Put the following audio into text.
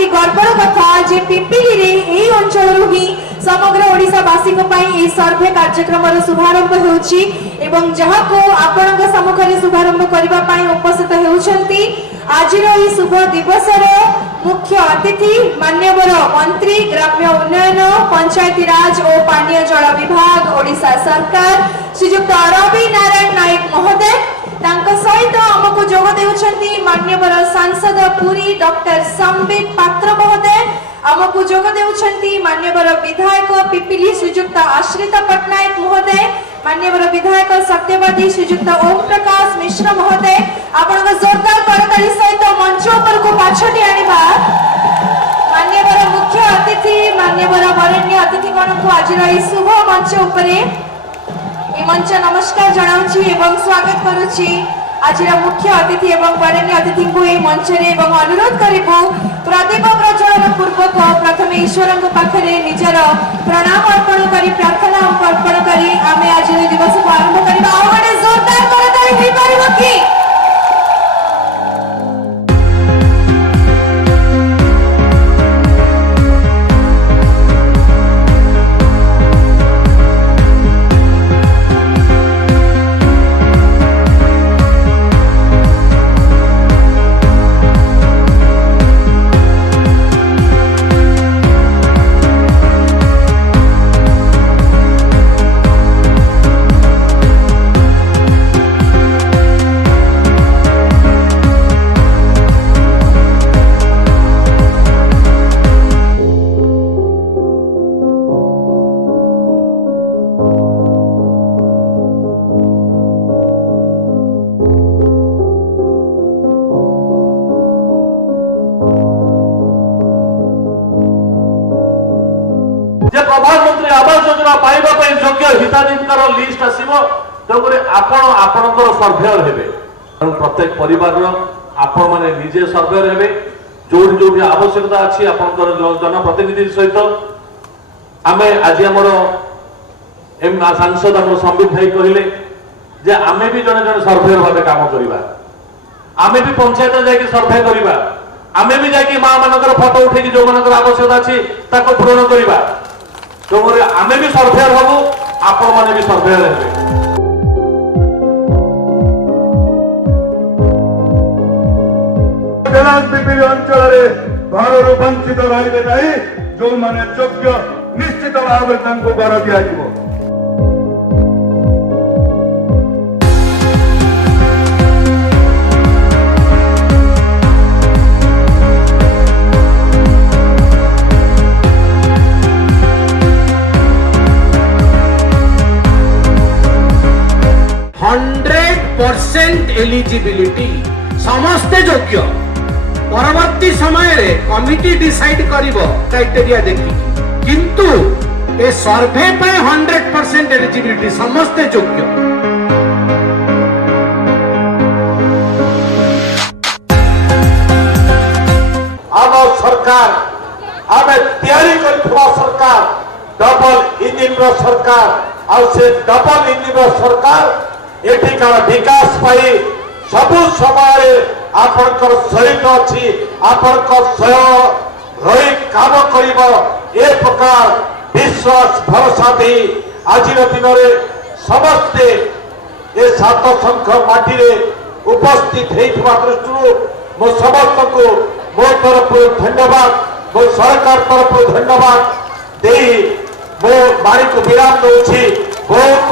अति गर्वर कथा जे पिपिली रे एई अंचल ही समग्र ओडिशावासी ए सर्वे कार्यक्रम शुभारंभ होउछि एवं जहाको आपणक सम्मुखरे शुभारंभ करिबा पई उपस्थित हेउछंती आजिर एई शुभ दिवसर मुख्य अतिथि मान्यवर मंत्री ग्राम्य उन्नयन पंचायती राज और पानीय जल विभाग ओडिशा सरकार श्रीयुक्त रवि नारायण नायक महोदय तांको सहित हमको जोग देउछंती मान्यवर सांसद पुरी डॉक्टर संबित पात्र महोदय हमको जोग देउछंती मान्यवर विधायक पिपिली श्रीयुक्त आश्रित पटनायक महोदय मान्यवर विधायक सत्यवादी श्रीयुक्त ओम प्रकाश मिश्र महोदय आपण जोरदार करताली सहित मंच ऊपर को पाछटी आनिबा मान्यवर मुख्य अतिथि मान्यवर वरेण्य अतिथिगण को आज शुभ मंच उपरे मंच नमस्कार जनाऊँ एवं स्वागत करुच्ची आज मुख्य अतिथि एवं वरेण्य अतिथि को ये मंच एवं अनुरोध करूँ प्रदीप प्रज्वलन पूर्वक प्रथम ईश्वर पाखे निजर प्रणाम अर्पण कर प्रार्थना अर्पण कर आम आज दिवस को आरंभ करवा जोरदार करताली कि प्रधानमंत्री आवास योजना पाइबा योग्य हिताधिकार लिस्ट आसो तेणुक आपणकर सर्भेयर हे प्रत्येक परिवार आपण मैंने निजे सर्भेयर हे जो जो आवश्यकता अच्छी आपंकर जनप्रतिनिधि सहित आम आज आम सांसद आम संबित भाई कहले आम भी जड़े जड़े सर्भेयर भाव काम करवा आम भी पंचायत जाकि सर्भे करवा आम भी जाकि माँ मान फटो उठे जो मान आवश्यकता अच्छी पूरण करवा तेणुक आम भी सर्भेयर हबू आपण मैंने भी सर्भेयर हे पिपिली अंचल घर वंचित रही नहीं जो मैंने योग्य निश्चित भाव घर दिया 100% एलिजिबिलिटी समस्ते योग्य परवर्ती समय रे कमिटी डिसाइड करिवो क्राइटेरिया देखि किंतु ए सर्वे पे 100% एलिजिबिलिटी समस्ते योग्य आम सरकार आम तैयारी करथुवा सरकार डबल इंजिन रो सरकार आ से डबल इंजिन रो सरकार एठिकार विकास पाई सबु समय आपनकर सहित अच्छी आपनकर सह रही काम करिबो ए प्रकार विश्वास भरोसा दे आज दिन में समस्ते ए सात संख्य माटी रे उपस्थित हेतुवा दृष्टि मो समस्त को मो तरफ धन्यवाद मो सरकार तरफ धन्यवाद दे मो बाणी को विराम दूची बहुत